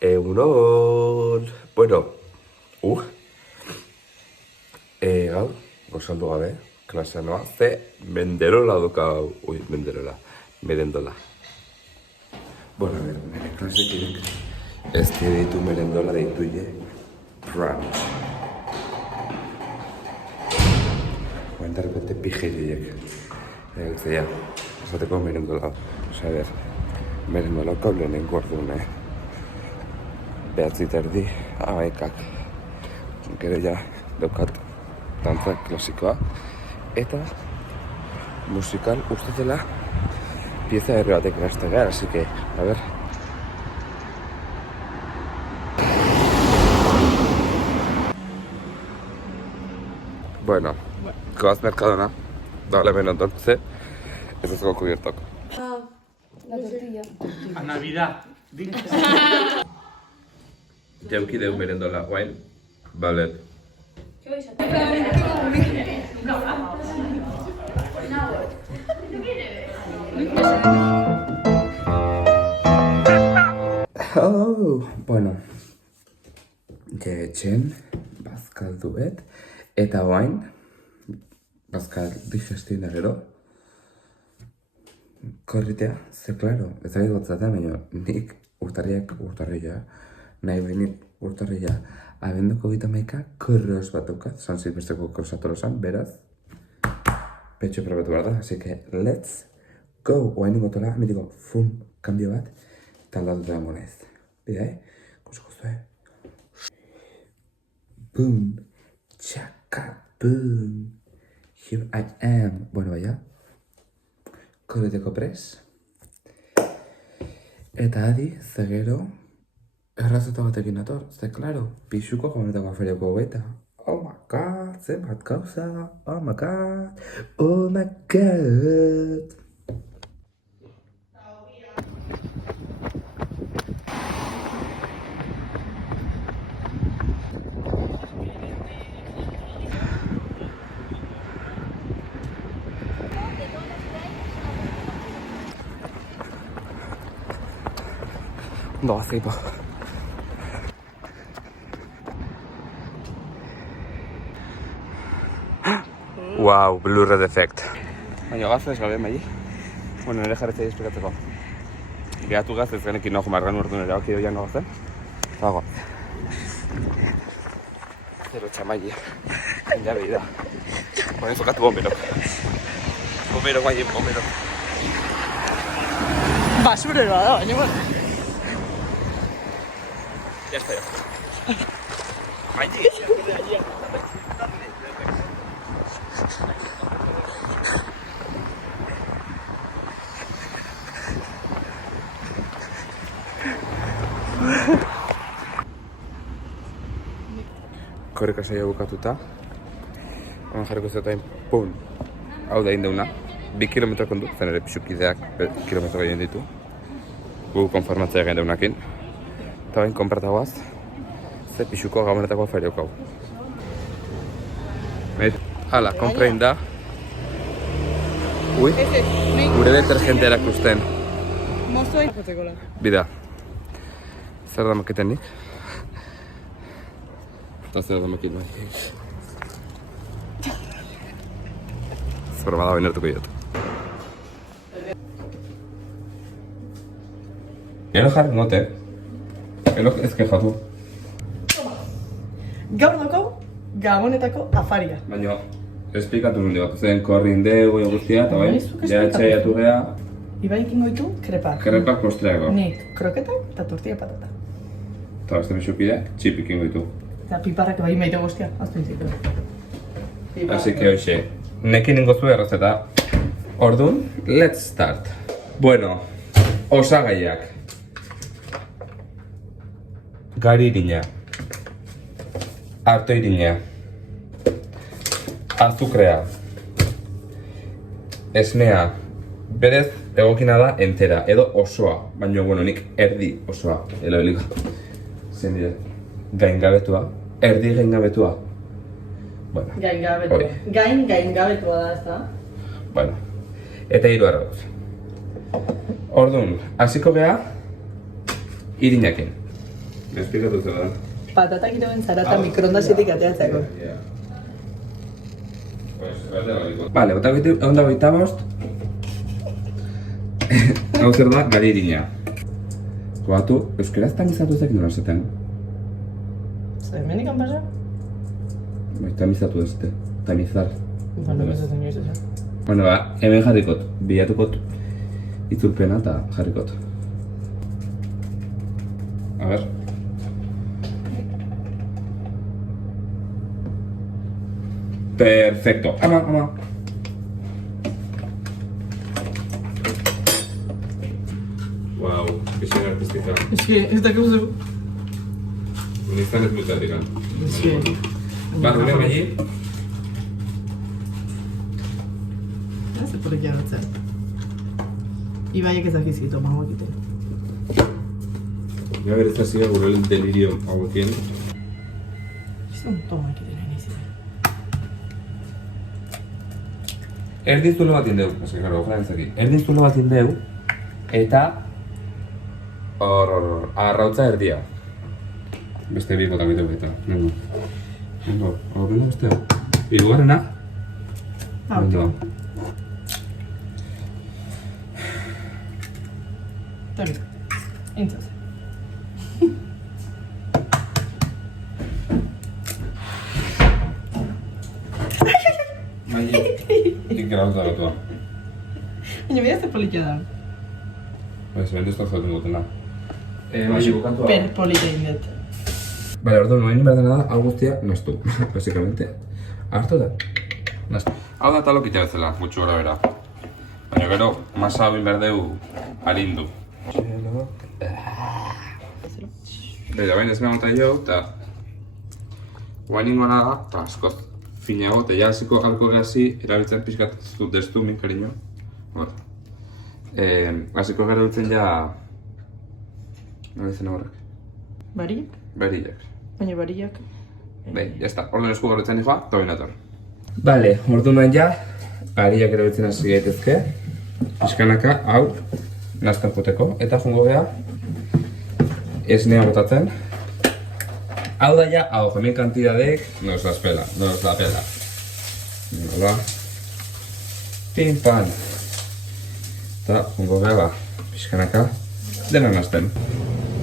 Egunon! Bueno, gaur, gozaldu gabe, klasea noa, ze menderola duka, merendola. Bueno, a ver, nire klasekidek, ez ditu merendola deitu brunch. Oen de repente pijeriek. Egitzea, esateko merendola. Osa, a ver, merendola kablenen gordune. Behatzit erdi, amaikak. Gero ja, daukat dantza klasikoa. Eta musikal uste dela pieza herri batek erazte gara, así que, a ver. Bueno, goaz Mercadona, dale menon donze, ez ez goko girtok. La tortilla. A Navidad. Jauki deu merendola, guain, balet. Oh, bueno, etxen, bazkal duet, eta guain, bazkal digestioen da gero, korritea, ze klaro, ez ari gotzatea, baina nik urtarria, nahi behinik urtarria, abendoko gita maika, korroz bat daukat, San Silvestreko korsatolosan, beraz, petxo probatu behar da, así que let's go! Oain ingotola, amitiko, fum, kambio bat, eta aldatu da monez. Bida, Kusko zue. Boom, txaka, boom, here I am. Bueno, baina, korreteko pres. Eta adi, zegero, errazeta batekin ator, ze klaro, pixuko gamonetako aferioko gobeita. Oh my god, ze bat gauza, oh my god, oh my god. No, flipa. Wow, Blu-ray effect. Baina gazta ez gabe, maili. Bueno, nire jarretzea esplikatzeko. Gehatu gaz ez genekin nojo margan urdu nire hau jango gazen. Zago. Zero txamaili. Ja behi da. Bueno, enfokatu bomberok. Bomberok, maili, bomberok. Basurero da, baina bueno. Ya está, ya. Maili. Korreka saia bukatuta. Oan jarriko zetain, pum! Hau da indeuna. 2 kilometro kondu, zen ere pixukideak kilometro gehien ditu. Gu konformatzea egin deunakin. Eta bain, konpratagoaz, ze pixuko gamonetako afarioko hau. Hala, konprein da. Ui, gure detergente erakusten. Mozoi. Bida. Zer da maketenik? Eta zer da makit bai. Zorma da benertuko dut. Ero jarri note. Ero ez kejatu. Gaur dako, gabonetako afaria. Baina, esplikatu nundi bat. Zen korrindego guztia, eta bai, jahatxaiatu geha. Ibai ikingo ditu, krepak. Krepak postreako. Nik, kroketak eta tortilla patata. Eta beste bixukideak, txip ikingo ditu. Eta piparrak bai maite guztia, azten zitu. Así que hoxe, nekin ingo zuen errezeta. Orduan, let's start. Bueno, osagaiak. Gari irina. Arto irina. Azukrea. Esnea. Berez, egokina da entera, edo osoa. Baina, bueno, nik erdi osoa. Elo heliga. Zen dire. Gaingabetua. Erdi gaingabetua. Bueno. Gaingabetua. Gaingabetua da, ez da? Bueno. Eta 3 arroz. Orduan, hasiko geha irinakin. Esplikatu zer da. Patatak irauen zara eta mikroondasetik ateatzeko. Vale, onda goita bost. Hau zer da, garirina. Goatu, euskaraz tamizatu ezak nola esaten. Zer, hemenik anpasa? Bai, tamizatu ezte. Tamizar. Bueno, ez ez inoiz esan. Bueno, ba, hemen jarrikot. Bilatukot itzulpena eta jarrikot. A ver. Perfecto. Ama. Wow, visión artística. Ez da gauzu. Unizan ez mutatik. Barru lehen allí. Ez polek jarratzen. Ibaiek ez dakizkito mago egiten. Ja berez hasi gure delirio hauekin. Ez da un toma egiten nahi nizien. Erdin zulo bat indeu, eski gero, jara entzaki. Erdin zulo bat indeu, eta hor, arrautza erdia. Beste bi botak ditu eta, nengo, horrela beste. Hirugarrena. Nengo. Toni, intzaz. Nik gara hauta gatua. Baina bera ze politia da. Ez, behin duztak zaten gotena. Bai, bukantua. Per politia indet. Bale, orduan, noen behar dena da, hau guztia nastu, basikamente. Hartu da, nastu. Hau da talokita bezala, gutxu gara bera. Baina gero, masa hau inberdeu harindu. Baina, baina ez behar jo, eta guain ingoan da, eta askoz finago, eta jasiko alko gehazi, erabiltzen pixkat zut destu, min kariño. Hasiko gara dutzen ja... Nola izan horrek? Bariak? Berillak. Baina bariak... Bai, jazta, orduan esku gorretzen dihoa, eta hori nator. Bale, orduan ja, ariak erabiltzen hasi gaitezke. Piskanaka, hau, nazten juteko, eta jungo geha, esnea botatzen. Hau da ja, hau, hemen kantidadek, nos la pela. Hola. Pim, pan. Eta jungo geha, ba, piskanaka, dena nazten.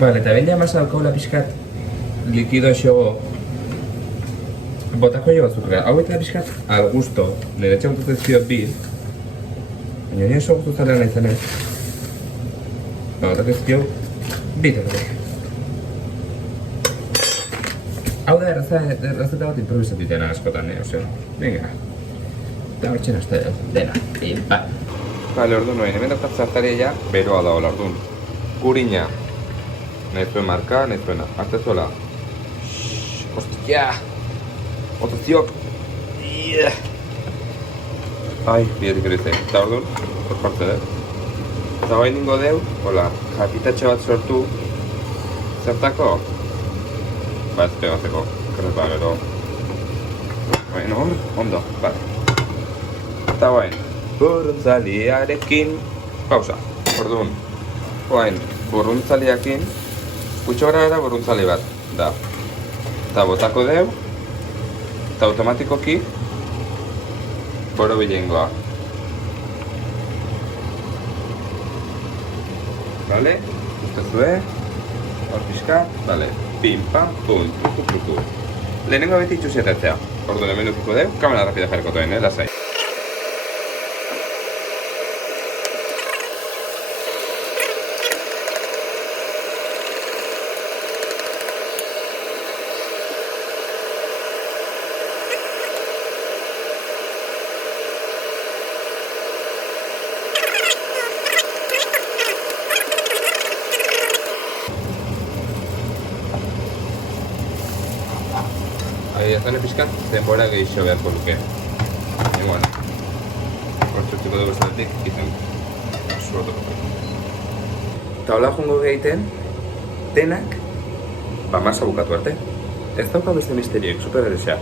Bale, eta behin ja masa alkohola pixkat likido xogo botako jo azukrea. Hau eta pixkat al gusto, nire etxe botatzen zio bi, baina nire oso gustu zalean nahi zenez. Botatzen zio bi eta hau da errazeta bat improvisatu dena askotan, osea, venga. Eta hortxen azte dena, pimpa. Bale, orduan noen, hemen dakat zartaria ja, beroa da hola, orduan. Gurina. Nahi zuen marka, nahi zuena. Arte zuela. Ostia! Otaziok! Ai, bietik erizei. Eta orduan, horpartze dut. Eta hori ningo deu, hola, japitatxe bat sortu. Zertako? Ba ez pegatzeko, krepa gero. Baina hor, ondo, bale. Eta bain, burruntzaliarekin. Pausa, orduan. Bain, burruntzaliakin. Gutxo gara burruntzali bat, da. Eta botako deu, eta automatikoki boro bilengoa. Bale, ustezue, hor pixka, bale, pim, pam, pum, truku. Lehenengo beti itxusietatzea. Orduan hemen ukiko deu, kamera rapida jarriko toen, lasai. Adierazten pixkat, denbora gehiago beharko luke. Bueno, hortzutziko dugu zelatik, egiten zurotuko. Eta hola jongo egiten, denak, ba masa bukatu arte. Ez dauka beste misterioek, super berezea.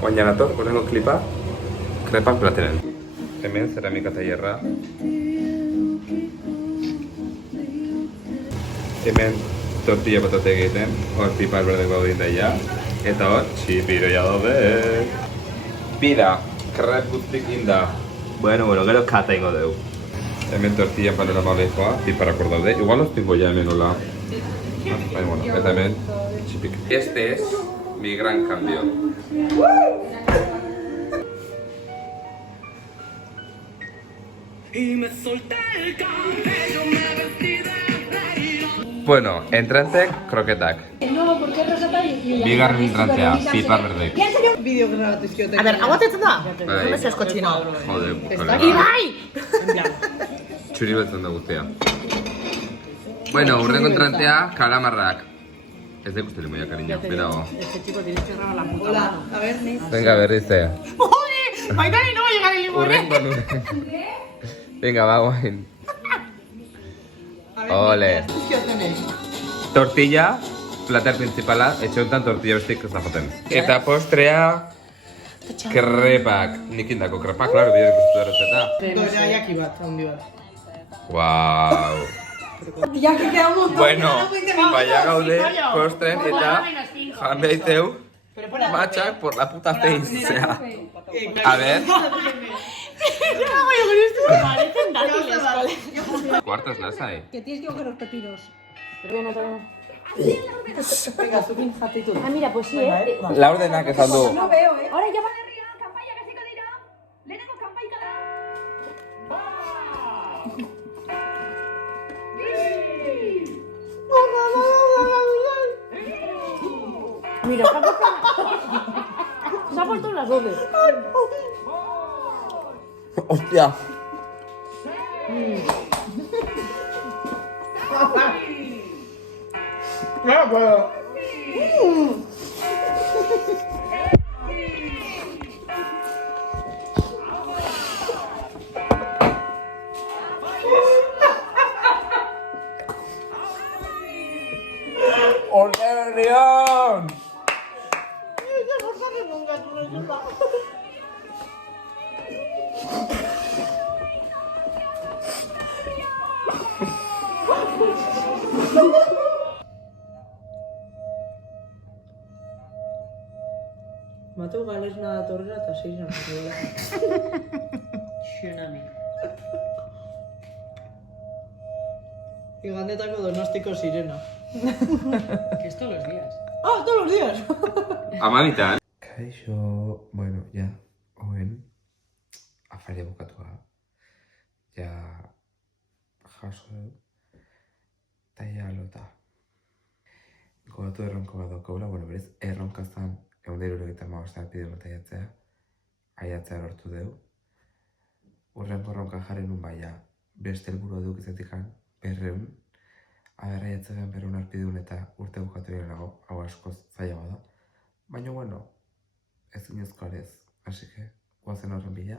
Oain janator, horrengo klipa, krepan plateren. Hemen, ceramika tailerra. Hemen, tortilla patate egiten, hor pipar berdeko egin daia, eta hor txipiroia daude. Pida, krep guztik inda. Bueno, gero kata ingo dugu. Hemen tortilla panela mauleikoa, piparak hor daude. Igual los tengo ya hemen hola. Baina, bueno, eta hemen txipik. Este es mi gran cambio. Bueno, entrantek, kroketak. No, porque rosata y... Bigarren entrantea, pipar berdek. Bideo grabatu izkioten. A ver, aguantetzen da? Bai. No me seas cochino. Jode, ¡Ibai! txuri betzen da guztia. Bueno, urrengo entrantea, kalamarrak. Ez da ikusten limoia, cariño, berago. Este chico tienes que agarrar la puta Hola, mano. a ver, Nis. Venga, berrize. ¡Joder! Maitani no va a llegar el limón, Urrengo nure. Venga, va, guain. A ver, Ole. Nis, izkiotenek. Tortilla, plater principala, etxe honetan tortilla bestik ez da joten. Eta postrea, krepak. Nik indako krepak, klaro, bideo ikustu da receta. Dora jaki bat, handi bat. Guau. Ya que quedamos... Bueno, baina gaude postren eta jan behiteu matxak por la puta face, osea. A ver, Parecen dátiles, colega. cuartos lasai. Que tienes que coger los pepinos. Venga, zukin jatitu. Ah, mira, pues sí, ¿eh? La ordenak esan du. No veo, ¿eh? Ahora ya van herria, kanpaia gasiko dira. Lehenengo kanpaika da. Mira, se ha puesto en las 12. Hostia. ¡Olerion! Mateu galesna datorrela eta zeizan. Tsunami. Igandetako Donostiko sirena. Que es todos los días. ¡Ah, todos los días! Amabitan. Kaixo, bueno, ja, hoen, afaria bukatua. Ja, jaso, eta ja lota. Gogatu erronko bat daukagula, bueno, berez, erronkazan, egun deiru egiten magostak bideo bat aiatzea lortu deu. Urrenko erronka jarri nun baina, beste helburu duk izatikan, berreun, aber aiatzean berreun arpidun eta urte bukatu nago, hau askoz zailagoa da. Baina, bueno, ez inezkoa ez, hasi que, guazen horren bila,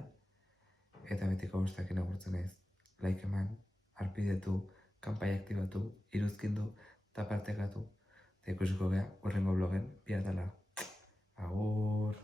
eta betiko guztakin agurtzen naiz. Like eman, arpidetu, kanpai aktibatu, iruzkindu, eta partekatu. Eta ikusiko gea, urrengo blogen, biatala. Agur!